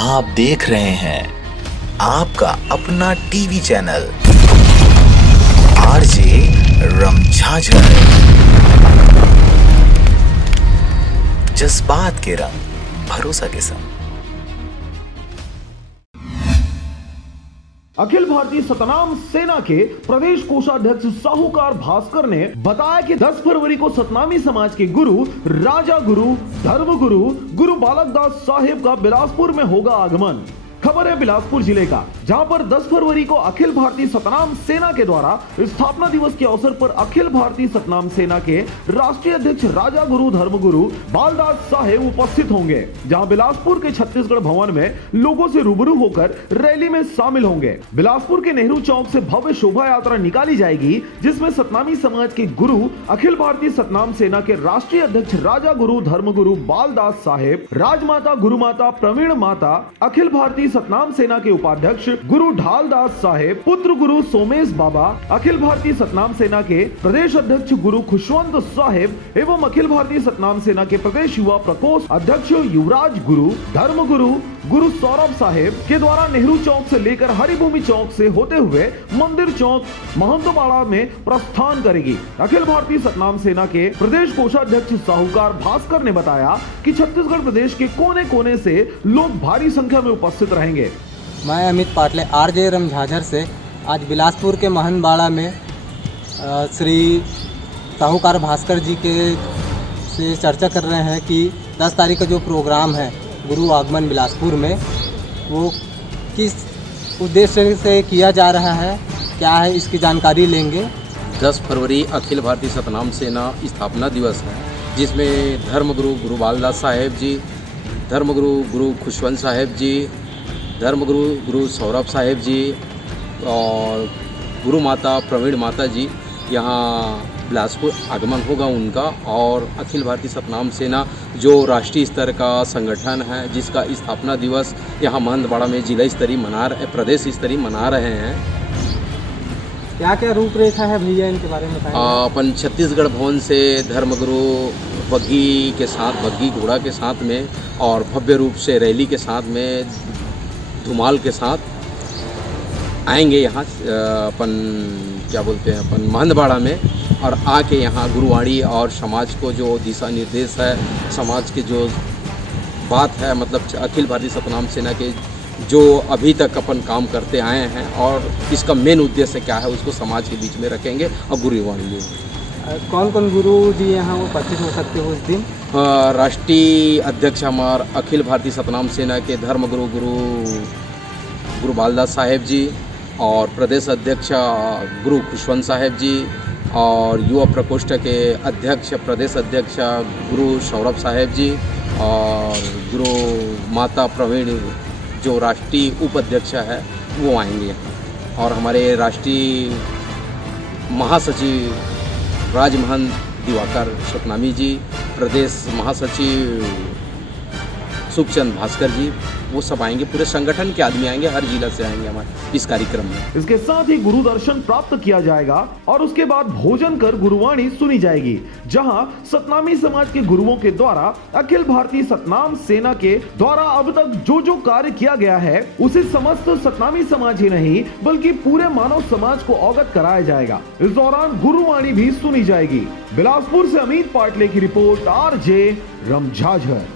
आप देख रहे हैं आपका अपना टीवी चैनल आरजे रमझाझर। जज्बात के रंग, भरोसा के संग। अखिल भारतीय सतनाम सेना के प्रदेश कोषाध्यक्ष साहूकार भास्कर ने बताया कि 10 फरवरी को सतनामी समाज के गुरु राजा गुरु धर्म गुरु गुरु बालक दास साहेब का बिलासपुर में होगा आगमन। खबर है बिलासपुर जिले का, जहां पर 10 फरवरी को अखिल भारतीय सतनाम सेना के द्वारा स्थापना दिवस के अवसर पर अखिल भारतीय सतनाम सेना के राष्ट्रीय अध्यक्ष राजा गुरु धर्म गुरु बालदास साहेब उपस्थित होंगे, जहां बिलासपुर के छत्तीसगढ़ भवन में लोगों से रूबरू होकर रैली में शामिल होंगे। बिलासपुर के नेहरू चौक से भव्य शोभा यात्रा निकाली जाएगी, जिसमें सतनामी समाज के गुरु अखिल भारतीय सतनाम सेना के राष्ट्रीय अध्यक्ष राजा गुरु धर्म गुरु बालदास साहेब, राजमाता गुरु माता प्रवीण माता, अखिल भारतीय सतनाम सेना के उपाध्यक्ष गुरु ढालदास साहेब, पुत्र गुरु सोमेश बाबा, अखिल भारतीय सतनाम सेना के प्रदेश अध्यक्ष गुरु खुशवंत साहेब एवं अखिल भारतीय सतनाम सेना के प्रदेश युवा प्रकोष्ठ अध्यक्ष युवराज गुरु धर्म गुरु गुरु सौरभ साहेब के द्वारा नेहरू चौक से लेकर हरिभूमि चौक से होते हुए मंदिर चौक महंतवाड़ा में प्रस्थान करेगी। अखिल भारतीय सतनाम सेना के प्रदेश कोषाध्यक्ष साहूकार भास्कर ने बताया कि छत्तीसगढ़ प्रदेश के कोने कोने से लोग भारी संख्या में उपस्थित रहेंगे। मैं अमित पाटले आरजे रमझाझर से आज बिलासपुर के महनबाड़ा में श्री साहूकार भास्कर जी के से चर्चा कर रहे हैं कि 10 तारीख का जो प्रोग्राम है गुरु आगमन बिलासपुर में, वो किस उद्देश्य से किया जा रहा है, क्या है, इसकी जानकारी लेंगे। 10 फरवरी अखिल भारतीय सतनाम सेना स्थापना दिवस है, जिसमें धर्मगुरु गुरु बालदास साहेब जी, धर्मगुरु गुरु खुशवंत साहेब जी, धर्मगुरु गुरु सौरभ साहेब जी और गुरु माता प्रवीण माता जी यहाँ बिलासपुर आगमन होगा उनका। और अखिल भारतीय सतनाम सेना जो राष्ट्रीय स्तर का संगठन है, जिसका स्थापना दिवस यहाँ महंतवाड़ा में जिला स्तरीय प्रदेश स्तरीय मना रहे हैं। क्या क्या रूपरेखा है भैया, इनके बारे में बताएं। अपन छत्तीसगढ़ भवन से धर्मगुरु बग्घी के साथ, बग्घी घोड़ा के साथ में और भव्य रूप से रैली के साथ में धुमाल के साथ आएंगे यहाँ अपन क्या बोलते हैं अपन महंतवाड़ा में, और आके यहाँ गुरुवाणी और समाज को जो दिशा निर्देश है, समाज के जो बात है, मतलब अखिल भारतीय सतनाम सेना के जो अभी तक अपन काम करते आए हैं और इसका मेन उद्देश्य क्या है, उसको समाज के बीच में रखेंगे और गुरुवाणी लेंगे। कौन कौन गुरु जी यहाँ उपस्थित हो सकते हो उस दिन? राष्ट्रीय अध्यक्ष हमार अखिल भारतीय सतनाम सेना के धर्मगुरु गुरु बालदास साहेब जी, और प्रदेश अध्यक्ष गुरु खुशवंत साहेब जी, और युवा प्रकोष्ठ के अध्यक्ष प्रदेश अध्यक्ष गुरु सौरभ साहेब जी, और गुरु माता प्रवीण जो राष्ट्रीय उपाध्यक्ष है वो आएंगे यहाँ। और हमारे राष्ट्रीय महासचिव राजमहन दिवाकर सतनामी जी, प्रदेश महासचिव सुखचंद भास्कर जी, वो सब आएंगे। पूरे संगठन के आदमी आएंगे, हर जिला से आएंगे हमारे इस कार्यक्रम में। इसके साथ ही गुरु दर्शन प्राप्त किया जाएगा और उसके बाद भोजन कर गुरुवाणी सुनी जाएगी, जहां सतनामी समाज के गुरुओं के द्वारा अखिल भारतीय सतनाम सेना के द्वारा अब तक जो जो कार्य किया गया है उसे समस्त सतनामी समाज ही नहीं बल्कि पूरे मानव समाज को अवगत कराया जाएगा। इस दौरान गुरुवाणी भी सुनी जाएगी। बिलासपुर से अमित पाटले की रिपोर्ट, आरजे रमझाझर।